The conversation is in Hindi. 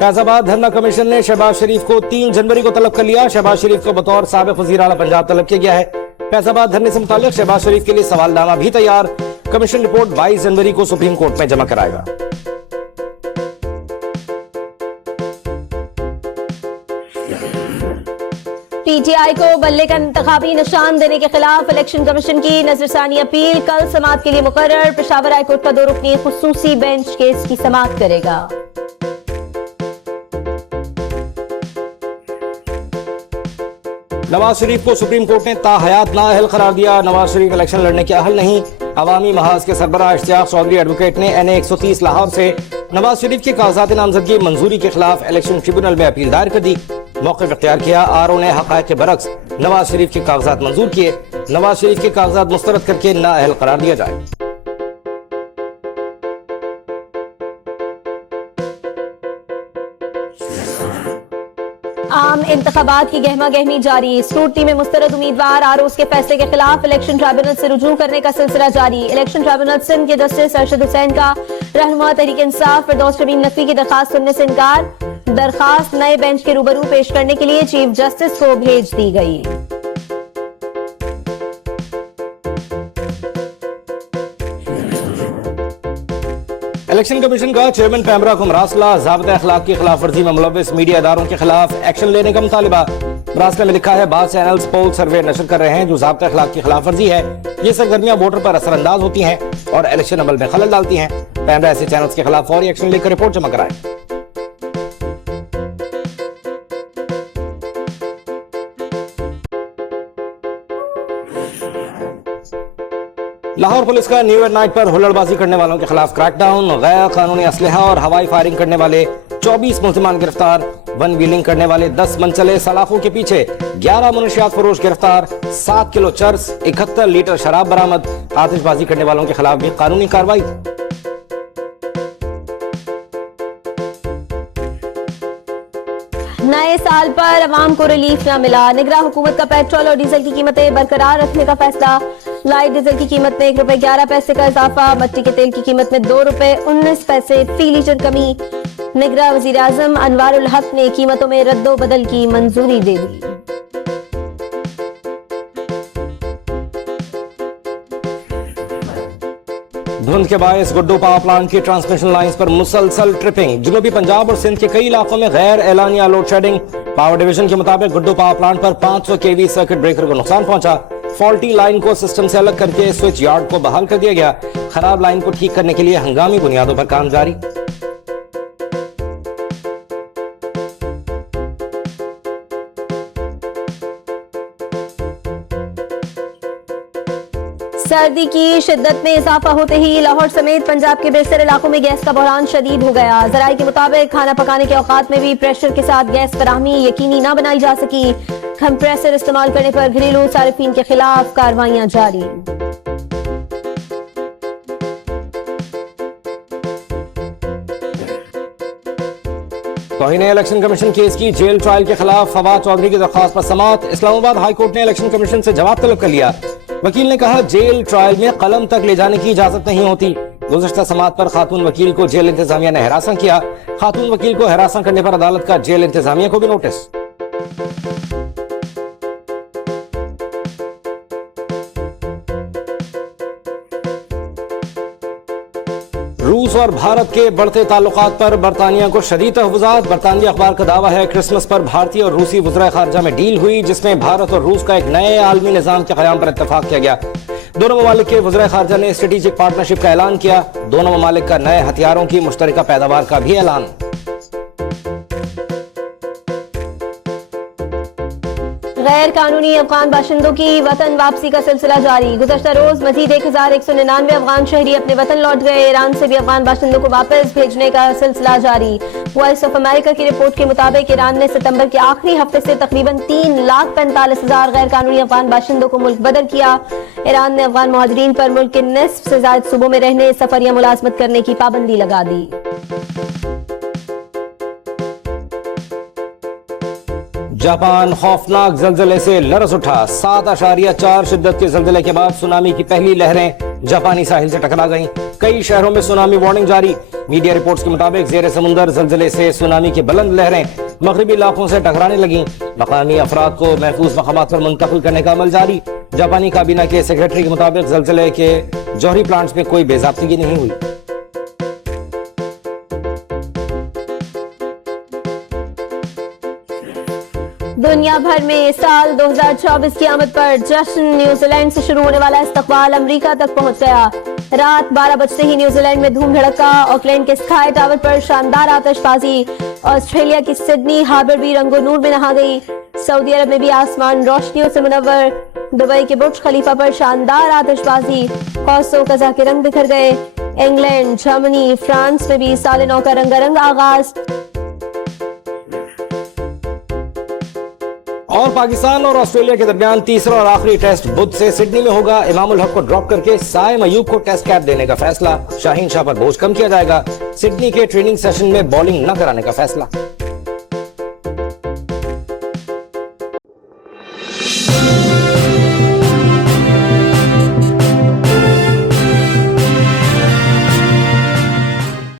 फैजाबाद धरना कमीशन ने शहबाज शरीफ को 3 जनवरी को तलब कर लिया। शहबाज शरीफ को बतौर साबिक वज़ीर आला पंजाब तलब किया गया है। फैजाबाद धरने से मुताल्लिक शहबाज शरीफ के लिए सवालनामा भी तैयार। कमीशन रिपोर्ट 22 जनवरी को सुप्रीम कोर्ट में जमा कराएगा। पीटीआई को बल्ले का इंतखाबी निशान देने के खिलाफ इलेक्शन कमीशन की नजरसानी अपील कल समाअत के लिए मुकर्रर। पेशावर हाईकोर्ट का 2 रुकनी खुसूसी बेंच केस की समाअत करेगा। नवाज शरीफ को सुप्रीम कोर्ट ने ताहयात नाअहल करार दिया। नवाज शरीफ इलेक्शन लड़ने के अहल नहीं। अवामी महाज के सरबराह इश्तियाक चौधरी एडवोकेट ने NA 130 लाहौर से नवाज शरीफ के कागजात नामजदगी मंजूरी के खिलाफ इलेक्शन ट्रिब्यूनल में अपील दायर कर दी। मौक़िफ़ इख्तियार किया। RO ने हक़ाइक़ के बरक्स नवाज शरीफ के कागजात मंजूर किए। नवाज शरीफ के कागजात मुस्तरद करके नाअहल करार दिया जाए। आम इंतखाबात की गहमा गहमी जारी। स्क्रूटनी में मुस्तरद उम्मीदवार ROs के फैसले के खिलाफ इलेक्शन ट्रिब्यूनल से रुजू करने का सिलसिला जारी। इलेक्शन ट्रिब्यूनल सिंध के जस्टिस अरशद हुसैन का रहनुमा तहरीक इंसाफ फिरदौस शमीम नकवी की दरखास्त सुनने से इनकार। दरखास्त नए बेंच के रूबरू पेश करने के लिए चीफ जस्टिस को भेज दी गई। इलेक्शन कमीशन का चेयरमैन पैमरा को मरासला। ज़ाब्ता अखलाक की खिलाफ वर्जी में मुलव्विस मीडिया इदारों के खिलाफ एक्शन लेने का मुतालिबा। मरासला में लिखा है बाज़ चैनल्स पोल सर्वे नशर कर रहे हैं जो ज़ाब्ता अखलाक की खिलाफ वर्जी है। ये सरगर्मियां वोटर पर असरअंदाज होती हैं और इलेक्शन अमल में खलल डालती हैं। पैमरा ऐसे चैनल्स के खिलाफ फौरी एक्शन लेकर रिपोर्ट जमा कराए। लाहौर पुलिस का न्यू ईयर नाइट पर हुल्लड़बाजी करने वालों के खिलाफ क्रैकडाउन। गैर कानूनी असलहा और हवाई फायरिंग करने वाले 24 मुल्जिमान गिरफ्तार। वन व्हीलिंग करने वाले 10 मनचले सलाखों के पीछे 11 मुनशियात फरोश गिरफ्तार। 7 किलो चर्स, 71 लीटर शराब बरामद। आतिशबाजी करने वालों के खिलाफ भी कानूनी कार्रवाई। नए साल पर अवाम को रिलीफ न मिला। निगरान हुकूमत का पेट्रोल और डीजल की कीमतें बरकरार रखने का फैसला। लाइट डीजल की कीमत में ₹1.11 का इजाफा। मट्टी के तेल की कीमत में ₹2.19 फी लीटर कमी। निगरान वजीर आजम अनवारुल हक ने कीमतों में रद्दो बदल की मंजूरी दे दी। धुंध के बायस गुड्डू पावर प्लांट की ट्रांसमिशन लाइंस पर मुसलसल ट्रिपिंग। जनूबी पंजाब और सिंध के कई इलाकों में गैर एलानिया लोड शेडिंग। पावर डिवीजन के मुताबिक गुड्डू पावर प्लांट पर 500 kV सर्किट ब्रेकर को नुकसान पहुंचा। फॉल्टी लाइन को सिस्टम से अलग करके स्विच यार्ड को बहाल कर दिया गया। खराब लाइन को ठीक करने के लिए हंगामी बुनियादों पर काम जारी। सर्दी की शिद्दत में इजाफा होते ही लाहौर समेत पंजाब के बेशतर इलाकों में गैस का बहरान शदीद हो गया। जराये के मुताबिक खाना पकाने के औकात में भी प्रेशर के साथ गैस फराहमी यकीनी न बनाई जा सकी। कंप्रेसर इस्तेमाल करने पर घरेलू सारिफीन के खिलाफ कार्रवाइयां जारी। तौहीन इलेक्शन कमीशन केस की जेल ट्रायल के खिलाफ फवाद चौधरी की दरख्वास्त पर समाअत। इस्लामाबाद हाई कोर्ट ने इलेक्शन कमीशन से जवाब तलब कर लिया। वकील ने कहा जेल ट्रायल में कलम तक ले जाने की इजाजत नहीं होती। गुज़श्ता समाअत पर खातून वकील को जेल इंतजामिया ने हिरासत किया। खातून वकील को हिरासत करने पर अदालत का जेल इंतजामिया को भी नोटिस। रूस और भारत के बढ़ते ताल्लुकात पर बरतानिया को शदीद तहफ़्फ़ुज़ात। बरतानवी अखबार का दावा है क्रिसमस पर भारतीय और रूसी वज़राए ख़ारजा में डील हुई जिसमें भारत और रूस का एक नए आलमी निज़ाम के क़याम पर इत्तफ़ाक़ किया गया। दोनों ममालिक के वज़राए ख़ारजा ने स्ट्रेटेजिक पार्टनरशिप का ऐलान किया। दोनों ममालिक का नए हथियारों की मुश्तरका पैदावार का भी ऐलान। गैर कानूनी अफगान बाशिंदों की वतन वापसी का सिलसिला जारी। गुज़श्ता रोज मजीद 1199 अफगान शहरी अपने वतन लौट गए। ईरान से भी अफगान बाशिंदों को वापस भेजने का सिलसिला जारी। वॉइस ऑफ अमेरिका की रिपोर्ट के मुताबिक ईरान ने सितंबर के आखिरी हफ्ते से तकरीबन 3,45,000 गैर कानूनी अफगान बाशिंदों को मुल्क बदर किया। ईरान ने अफगान मुहाजिरीन पर मुल्क के निस्फ से ज्यादा सूबों में रहने, सफर या मुलाजमत करने की पाबंदी लगा दी। जापान खौफनाक जल्जले से लरस उठा। 7.4 शिद्दत के जल्जले के बाद सुनामी की पहली लहरें जापानी साहिल से टकरा गईं। कई शहरों में सुनामी वार्निंग जारी। मीडिया रिपोर्ट्स के मुताबिक जेर समुंदर जल्जले से सुनामी की बुलंद लहरें मगरबी इलाकों से टकराने लगीं। मकामी अफराद को महफूज मकामात पर मुंतकिल करने का अमल जारी। जापानी काबीना के सेक्रेटरी के मुताबिक जल्जले के जौहरी प्लांट्स में कोई बेजाब्तगी नहीं हुई। दुनिया भर में साल 2024 की आमद पर जश्न। न्यूजीलैंड से शुरू होने वाला इस्तकबाल अमेरिका तक पहुंच गया। रात 12 बजते ही न्यूजीलैंड में धूम धड़का। ऑकलैंड के स्काई टावर पर शानदार आतिशबाजी। ऑस्ट्रेलिया की सिडनी हार्बर भी रंगो नूर में नहा गई। सऊदी अरब में भी आसमान रोशनियों से मुनव्वर। दुबई के बुर्ज खलीफा पर शानदार आतिशबाजी। कौसो कजा के रंग बिखर गए। इंग्लैंड, जर्मनी, फ्रांस में भी साल नौ का रंगारंग आगाज। और पाकिस्तान और ऑस्ट्रेलिया के दरमियान तीसरा और आखिरी टेस्ट बुध से सिडनी में होगा। इमाम उल हक को ड्रॉप करके साइम अयूब को टेस्ट कैप देने का फैसला। शाहीन शाह पर बोझ कम किया जाएगा। सिडनी के ट्रेनिंग सेशन में बॉलिंग न कराने का फैसला।